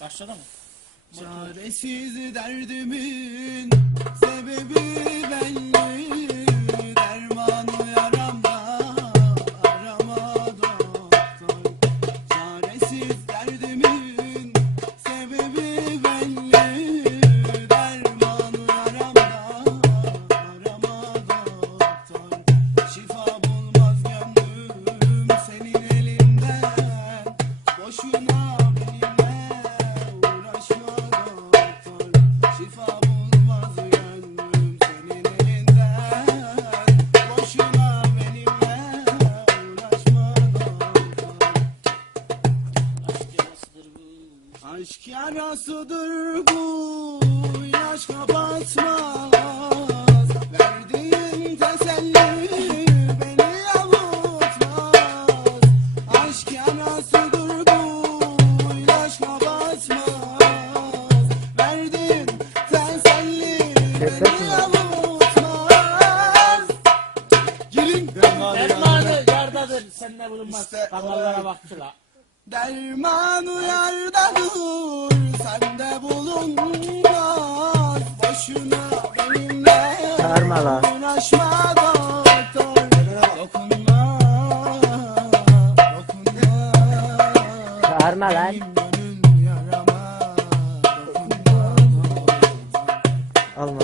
Başladı mı? Çaresiz derdimin sebebi Aşk yarasıdır bu. Yaş kapatmaz Verdiğin teselli Beni avutmaz Aşk yarasıdır bu Yaş kapatmaz Verdiğin teselli Beni avutmaz Gelin Dermanı yardadır. Sende bulunmaz. İşte Kanallara baktı la. Derman uyardadır Sende bulunmaz Boşuna benimle Çağırma lan. Uğraşma doktor Dokunma Dokunma Çağırma lan.